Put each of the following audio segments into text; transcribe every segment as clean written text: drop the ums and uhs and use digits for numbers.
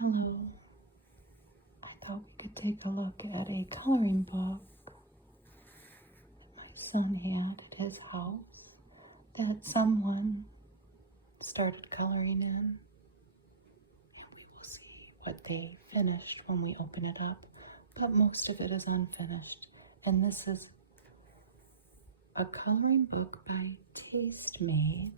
Hello. I thought we could take a look at a coloring book that my son had at his house that someone started coloring in. And we will see what they finished when we open it up. But most of it is unfinished. And this is a coloring book by Tastemade.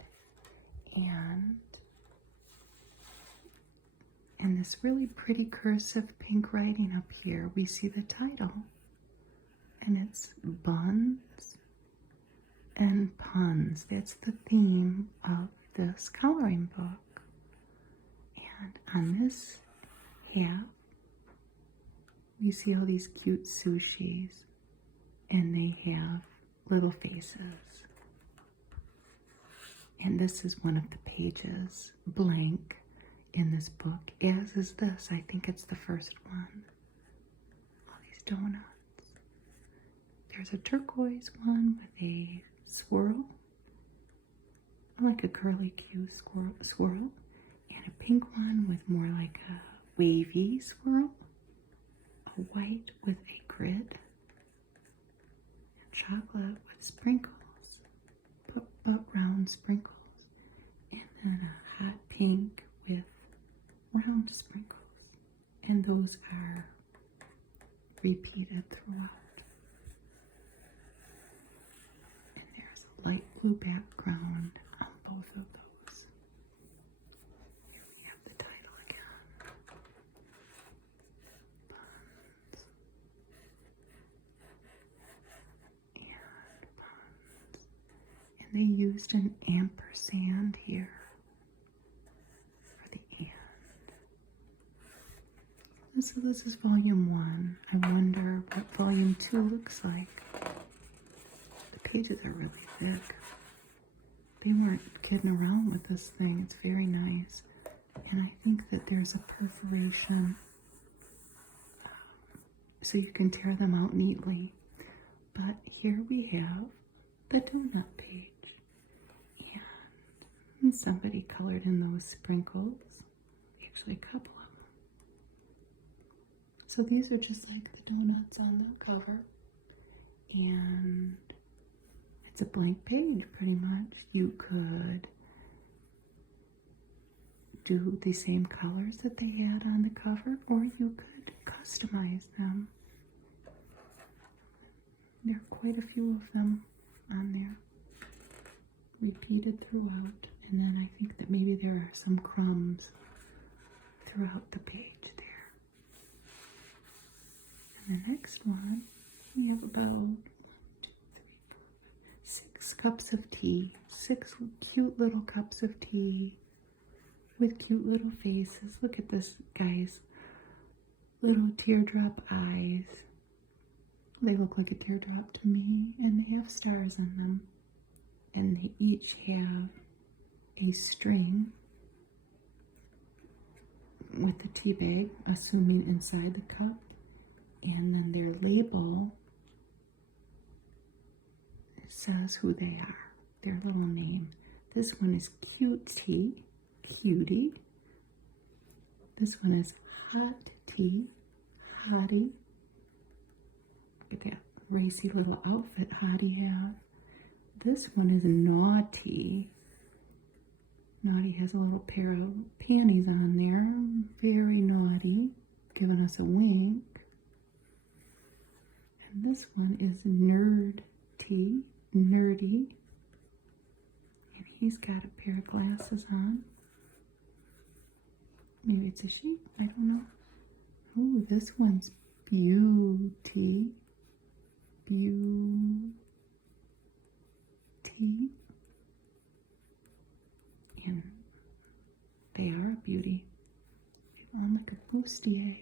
And this really pretty cursive pink writing up here, we see the title. And it's Buns and Puns. That's the theme of this coloring book. And on this half, we see all these cute sushis. And they have little faces. And this is one of the pages, blank, in this book, as is this. I think it's the first one. All these donuts. There's a turquoise one with a swirl, like a curly Q swirl, and a pink one with more like a wavy swirl, a white with a grid, and chocolate with sprinkles, but round sprinkles, and then a hot pink with round sprinkles, and those are repeated throughout. And there's a light blue background on both of those. Here we have the title again. Buns and Puns. And they used an ampersand here. So this is volume 1. I wonder what volume 2 looks like. The pages are really thick. They weren't kidding around with this thing. It's very nice. And I think that there's a perforation so you can tear them out neatly. But here we have the donut page. And somebody colored in those sprinkles. Actually, a couple. So these are just like the donuts on the cover, and it's a blank page pretty much. You could do the same colors that they had on the cover, or you could customize them. There are quite a few of them on there, repeated throughout, and then I think that maybe there are some crumbs throughout the page there. The next one, we have about 6 cups of tea. 6 cute little cups of tea with cute little faces. Look at this, guys. Little teardrop eyes. They look like a teardrop to me, and they have stars in them. And they each have a string with the tea bag, assuming inside the cup. And then their label says who they are, their little name. This one is Cutie, Cutie. This one is Hot Tea, Hottie. Look at that racy little outfit Hottie have. This one is Naughty. Naughty has a little pair of panties on there. Very naughty, giving us a wink. And this one is Nerd Tea, Nerdy. And he's got a pair of glasses on. Maybe it's a she, I don't know. Ooh, this one's Beauty. Beauty. And they are a beauty. They're on like a bustier.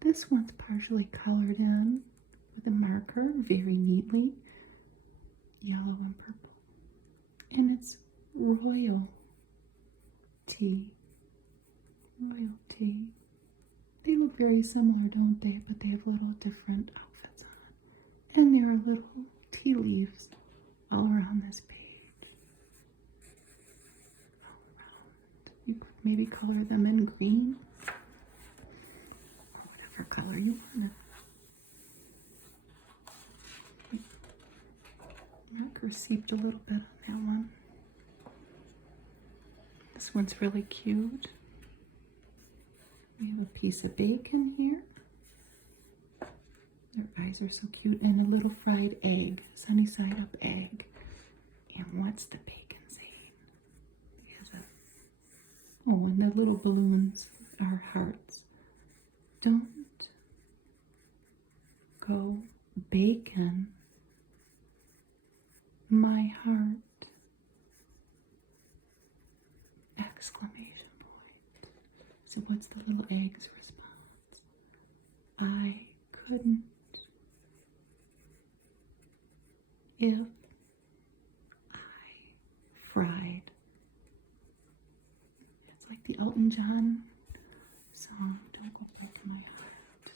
This one's partially colored in with a marker, very neatly, yellow and purple. And it's Royal Tea. Royal Tea. They look very similar, don't they? But they have little different outfits on. And there are little tea leaves all around this page. All around. You could maybe color them in green seeped a little bit on that one. This one's really cute. We have a piece of bacon here. Their eyes are so cute. And a little fried egg, sunny side up egg. And what's the bacon saying? It has a, oh, and the little balloons are hearts. Don't go bacon my heart! Exclamation point. So what's the little egg's response? I couldn't if I fried. It's like the Elton John song, Don't Go Break My Heart,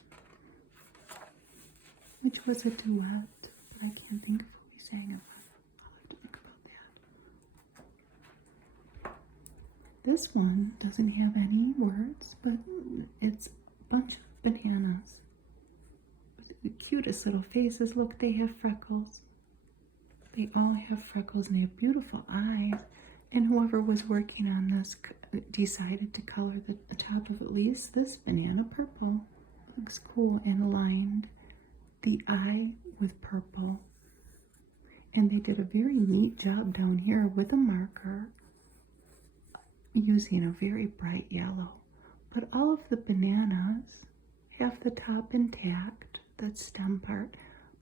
which was a duet, but I can't think of who we sang it with. I'll have to think about that. This one doesn't have any words, but it's a bunch of bananas with the cutest little faces. Look, they have freckles. They all have freckles and they have beautiful eyes. And whoever was working on this decided to color the top of at least this banana purple. Looks cool, and aligned the eye with purple. And they did a very neat job down here with a marker using a very bright yellow. But all of the bananas have the top intact, that stem part,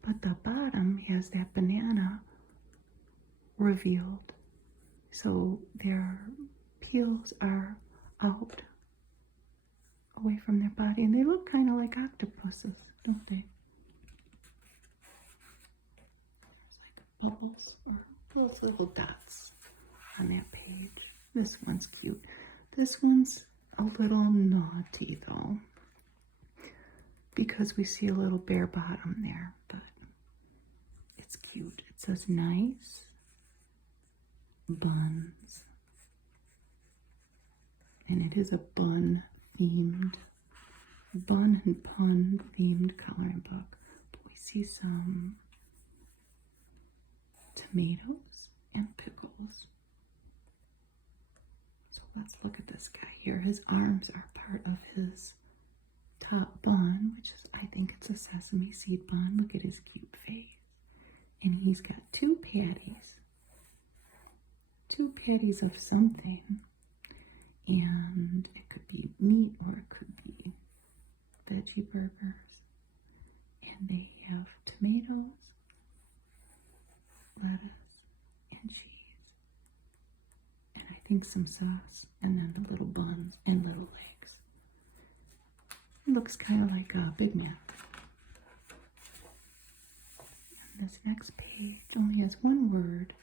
but the bottom has that banana revealed. So their peels are out away from their body, and they look kind of like octopuses, don't they? There's like bubbles or those little dots on that page. This one's cute. This one's a little naughty though, because we see a little bare bottom there, but it's cute. It says nice buns, and it is a bun and pun themed coloring book. But we see some tomatoes and pickles. So let's look at this guy here. His arms are part of his top bun, which is, I think it's a sesame seed bun. Look at his cute face. And he's got two patties of something, and it could be meat or it could be veggie burgers, and they have tomatoes, lettuce, and cheese, and I think some sauce, and then the little buns and little legs. It looks kind of like a Big Mac. And this next page only has one word,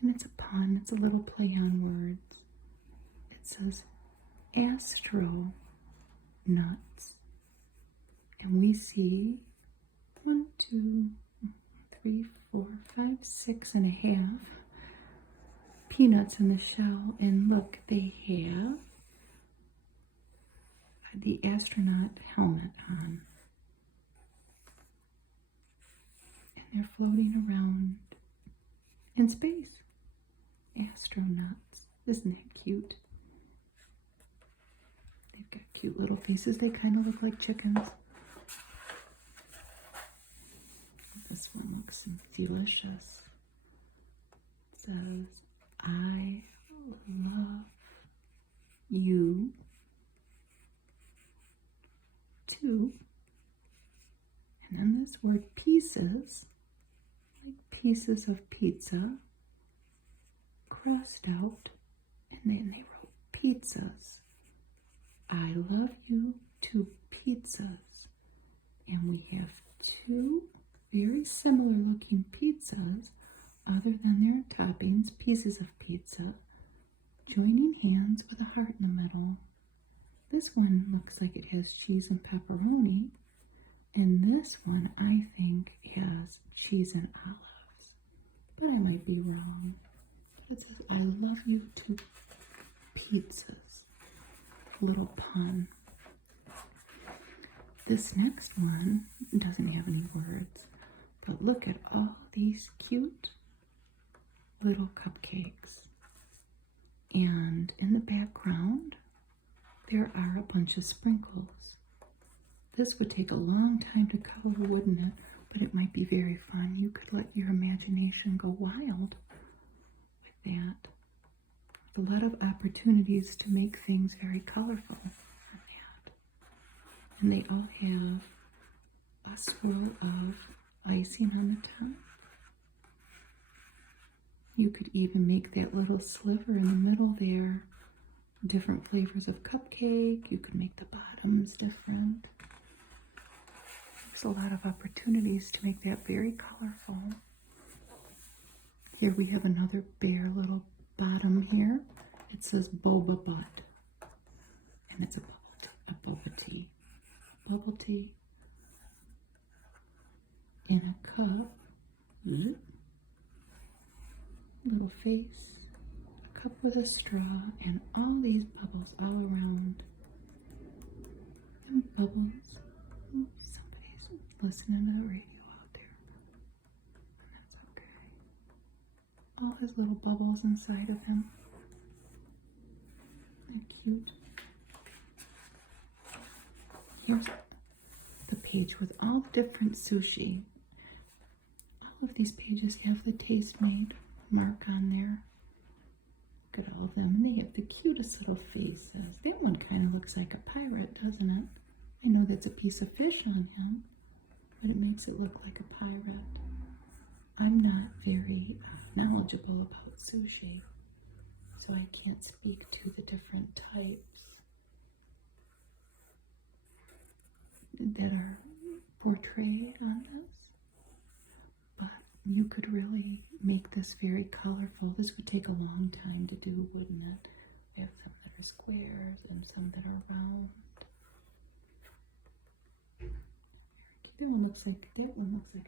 and it's a pun. It's a little play on words. It says Astral nuts. And we see 1, 2, 3, 4, 5, 6 and a half peanuts in the shell. And look, they have the astronaut helmet on. And they're floating around in space. Astronauts. Isn't that cute? They've got cute little faces. They kind of look like chickens. This one looks delicious. It says, I love you too. And then this word pieces, like pieces of pizza, crossed out, and then they wrote pizzas. I love you to pizzas. And we have two very similar looking pizzas, other than their toppings, pieces of pizza, joining hands with a heart in the middle. This one looks like it has cheese and pepperoni, and this one I think has cheese and olives, but I might be wrong. It says, I love you to pizzas. Little pun. This next one doesn't have any words, but look at all these cute little cupcakes. And in the background, there are a bunch of sprinkles. This would take a long time to color, wouldn't it? But it might be very fun. You could let your imagination go wild with that. A lot of opportunities to make things very colorful with that. And they all have a swirl of icing on the top. You could even make that little sliver in the middle there. Different flavors of cupcake. You could make the bottoms different. There's a lot of opportunities to make that very colorful. Here we have another bare little bottom here. It says Boba butt. And it's a boba tea. Bubble tea. In a cup. Little face. A cup with a straw. And all these bubbles all around. And bubbles. Somebody's listening to the radio out there. And that's okay. All his little bubbles inside of him. Isn't that cute? Here's the page with all the different sushi. All of these pages have the Tastemade mark on there. Look at all of them. And they have the cutest little faces. That one kind of looks like a pirate, doesn't it? I know that's a piece of fish on him, but it makes it look like a pirate. I'm not very knowledgeable about sushi, so I can't speak to the different types that are portrayed on this. But you could really make this very colorful. This would take a long time to do, wouldn't it? We have some that are squares and some that are round. That one looks like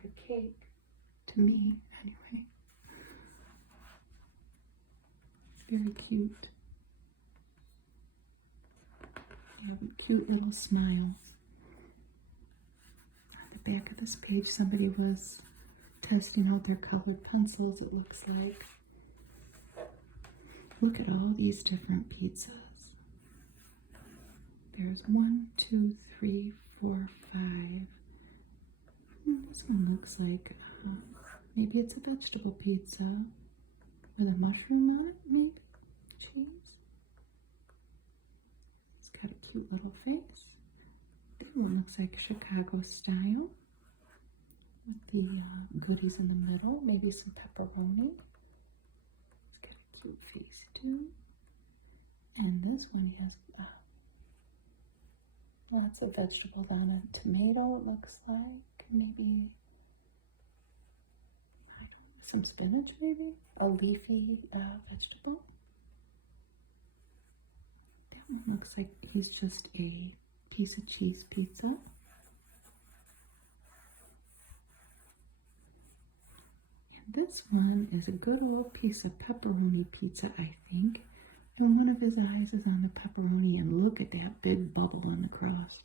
a cake to me, anyway. Very cute. They have cute little smiles. On the back of this page, somebody was testing out their colored pencils, it looks like. Look at all these different pizzas. There's 1, 2, 3, 4, 5. This one looks like maybe it's a vegetable pizza with a mushroom on it, maybe cheese. It's got a cute little face. That one looks like Chicago style with the goodies in the middle, maybe some pepperoni. It's got a cute face too. And this one has lots of vegetables on it. Tomato, it looks like. Maybe, I don't know, some spinach maybe? A leafy vegetable. That one looks like he's just a piece of cheese pizza. And this one is a good old piece of pepperoni pizza, I think. And one of his eyes is on the pepperoni, and look at that big bubble on the cross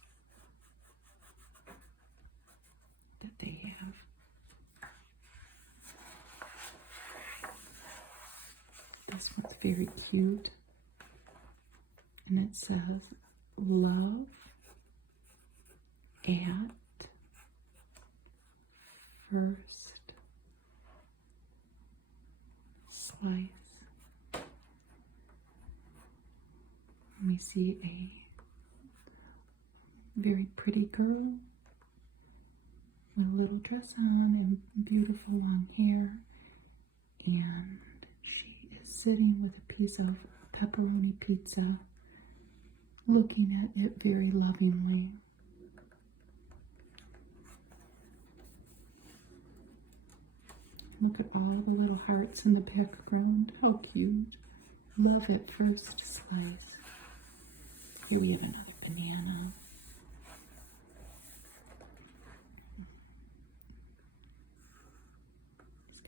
that they have. This one's very cute. And it says, love at first slice. And we see a very pretty girl with a little dress on and beautiful long hair, and she is sitting with a piece of pepperoni pizza, looking at it very lovingly. Look at all the little hearts in the background. How cute. Love at first slice. Here we have another banana.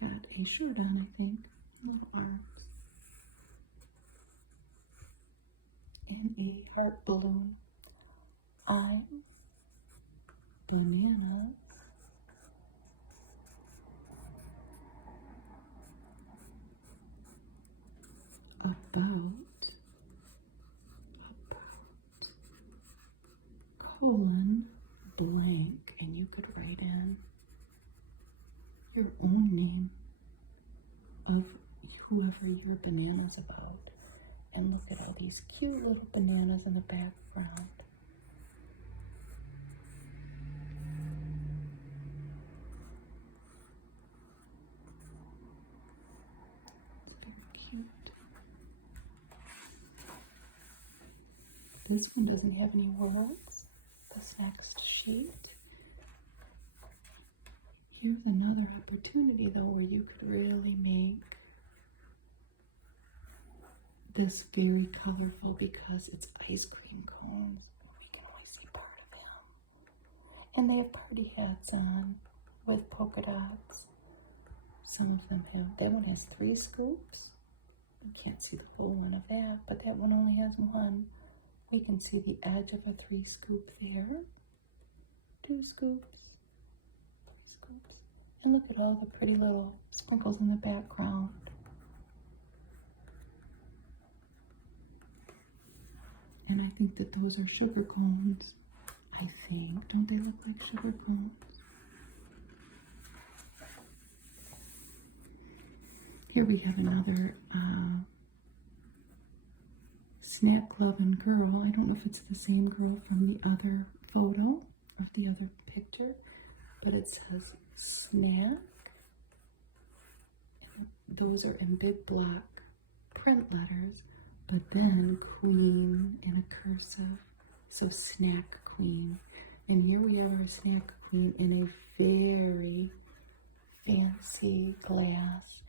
Got a shirt on, I think, little arms, and a heart balloon. I'm bananas. colon blank, and you could write in your own name of whoever your banana's about. And look at all these cute little bananas in the background. It's very cute. This one doesn't have any words. This next sheet. Here's another opportunity though where you could really make this very colorful because it's ice cream cones. We can only see part of them. And they have party hats on with polka dots. Some of them have, that one has 3 scoops. You can't see the whole one of that, but that one only has 1. We can see the edge of a 3 scoop there. 2 scoops. 3 scoops. And look at all the pretty little sprinkles in the background. And I think that those are sugar cones. I think. Don't they look like sugar cones? Here we have another snack loving girl. I don't know if it's the same girl from the other photo of the other picture, but it says snack. And those are in big block print letters, but then queen in a cursive. So snack queen. And here we have our snack queen in a very fancy glass.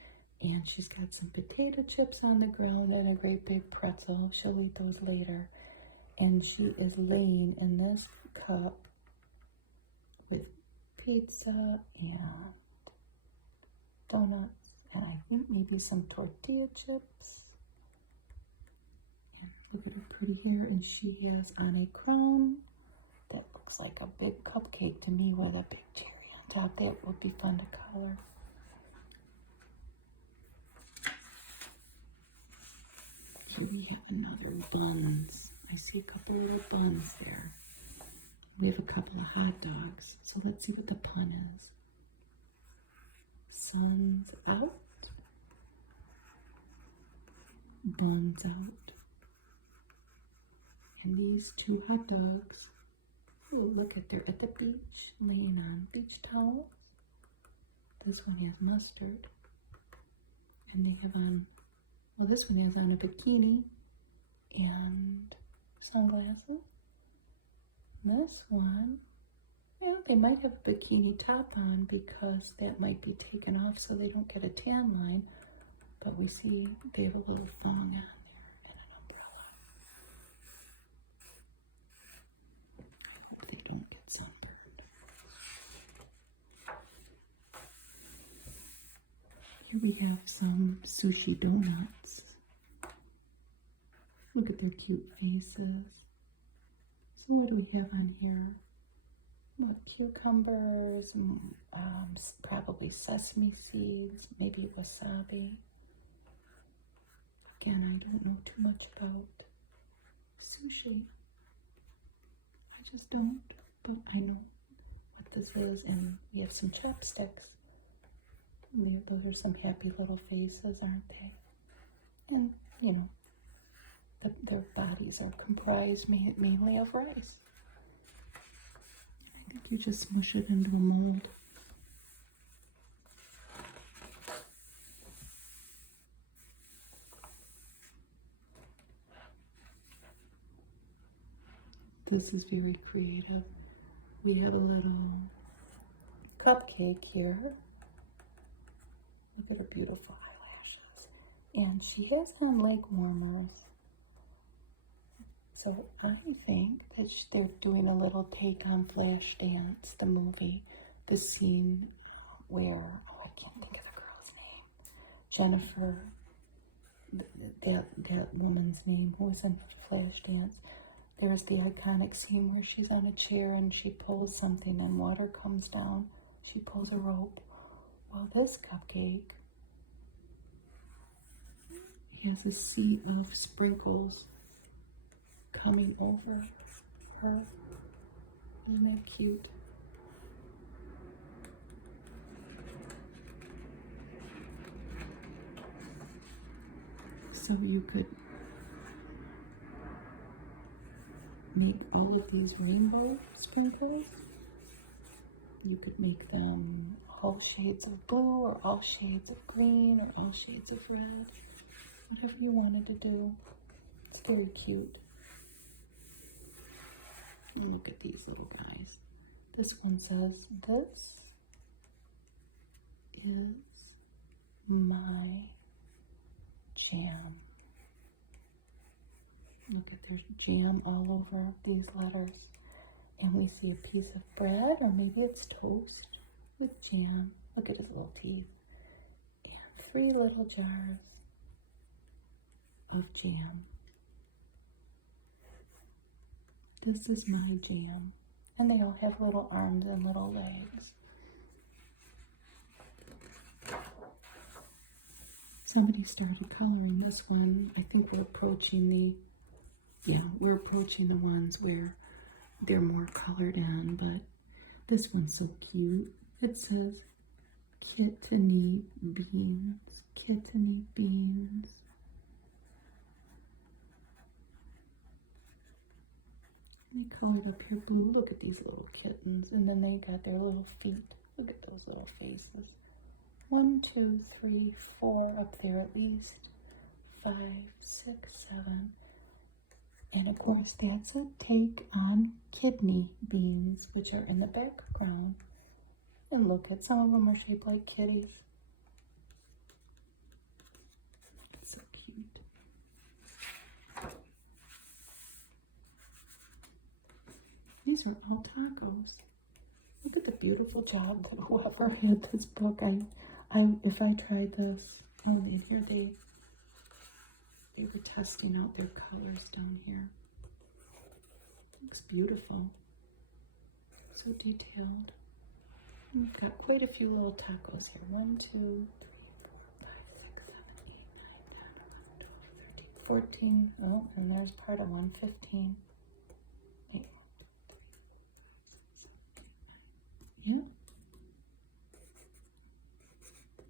And she's got some potato chips on the ground and a great big pretzel. She'll eat those later. And she is laying in this cup with pizza and donuts. And I think maybe some tortilla chips. And look at her pretty hair. And she has on a crown that looks like a big cupcake to me with a big cherry on top. That would be fun to color. Here we have another buns. I see a couple little buns there. We have a couple of hot dogs. So let's see what the pun is. Sun's out. Buns out. And these 2 hot dogs, oh, look at, they're at the beach, laying on beach towels. This one has mustard. And they have on, well, this one has on a bikini and sunglasses. This one, yeah, they might have a bikini top on because that might be taken off so they don't get a tan line. But we see they have a little thong on there and an umbrella. I hope they don't get sunburned. Here we have some sushi donuts. Look at their cute faces. So what do we have on here? What, cucumbers, probably sesame seeds, maybe wasabi. Again, I don't know too much about sushi. I just don't, but I know what this is. And we have some chopsticks. Those are some happy little faces, aren't they? And, you know, their bodies are comprised mainly of rice. I think you just smush it into a mold. This is very creative. We have a little cupcake here. Look at her beautiful eyelashes. And she has on leg warmers. So I think that they're doing a little take on Flashdance, the movie, the scene where, oh, I can't think of the girl's name. Jennifer, that woman's name who was in Flashdance. There's the iconic scene where she's on a chair and she pulls something and water comes down. She pulls a rope. Well, this cupcake has a sea of sprinkles coming over her. Isn't that cute? So you could make all of these rainbow sprinkles. You could make them all shades of blue or all shades of green or all shades of red. Whatever you wanted to do. It's very cute. And look at these little guys. This one says, "This is my jam." Look at, there's jam all over these letters. And we see a piece of bread, or maybe it's toast with jam. Look at his little teeth. And 3 little jars of jam. This is my jam. And they all have little arms and little legs. Somebody started coloring this one. I think we're approaching the ones where they're more colored in, but this one's so cute. It says Kitteny beans, Kitteny beans. And they colored up here blue. Look at these little kittens, and then they got their little feet. Look at those little faces. 1, 2, 3, 4 up there at least. 5, 6, 7. And of course, that's a take on kidney beans, which are in the background. And look at, some of them are shaped like kitties. It's so cute. These are all tacos. Look at the beautiful job that whoever had this book. If I tried this, oh, here they were testing out their colors down here. Looks beautiful. So detailed. And we've got quite a few little tacos here. 1, 2, 3, 4, 5, 6, 7, 8, 9, 10, 11, 12, 13, 14. Oh, and there's part of one, 15. 8, 1, 2, 3, 4, 5, 6, 7, 8, 9. Yeah.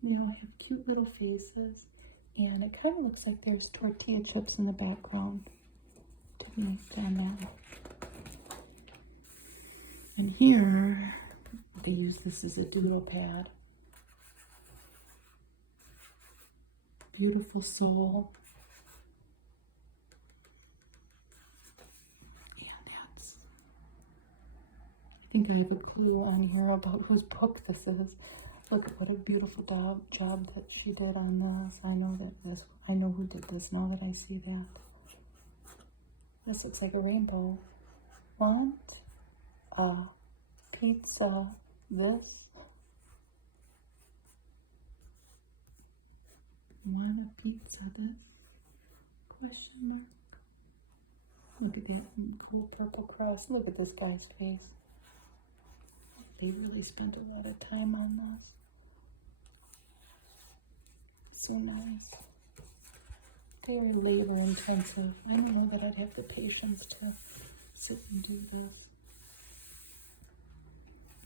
They all have cute little faces. And it kind of looks like there's tortilla chips in the background to me on that. And here, they use this as a doodle pad. Beautiful soul. Yeah, I think I have a clue on here about whose book this is. Look at what a beautiful job that she did on this. I know who did this now that I see that. This looks like a rainbow. Want a pizza this? Want a pizza this? Question mark. Look at that cool purple cross. Look at this guy's face. They really spent a lot of time on this. So nice. Very labor intensive. I don't know that I'd have the patience to sit and do this.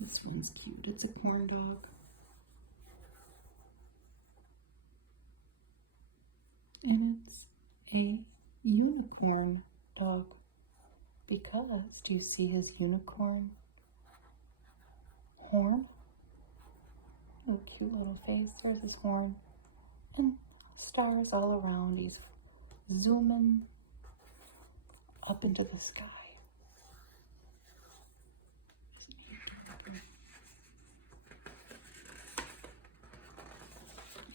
This one's cute. It's a corn dog. And it's a unicorn dog. Because, do you see his unicorn horn? Oh, cute little face. There's his horn. And stars all around. He's zooming up into the sky. Isn't he adorable?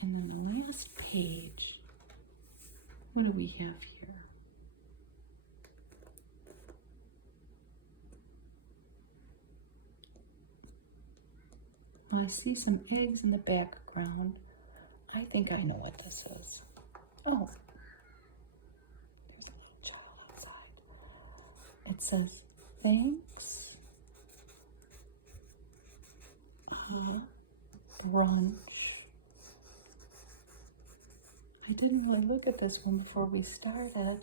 And then the last page. What do we have here? I see some eggs in the background. I think I know what this is. Oh, there's a little child outside. It says, thanks, brunch. I didn't really look at this one before we started.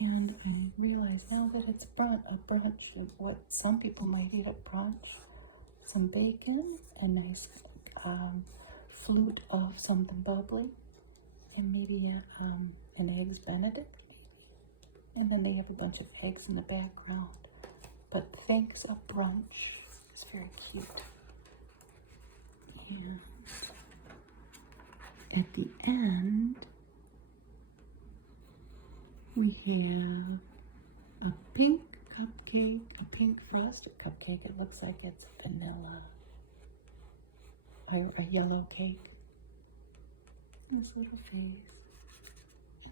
And I realize now that it's a brunch, what some people might eat at brunch. Some bacon, a nice flute of something bubbly, and maybe an eggs Benedict. And then they have a bunch of eggs in the background. But thanks a brunch. It's very cute. And at the end, we have a pink cupcake, a pink frosted cupcake. It looks like it's vanilla. A yellow cake. This little face.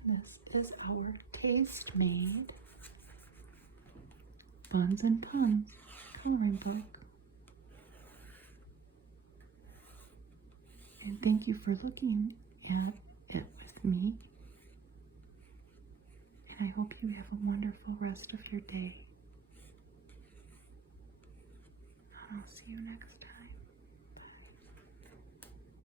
And this is our Tastemade Buns and Puns coloring book. And thank you for looking at it with me. And I hope you have a wonderful rest of your day. I'll see you next time.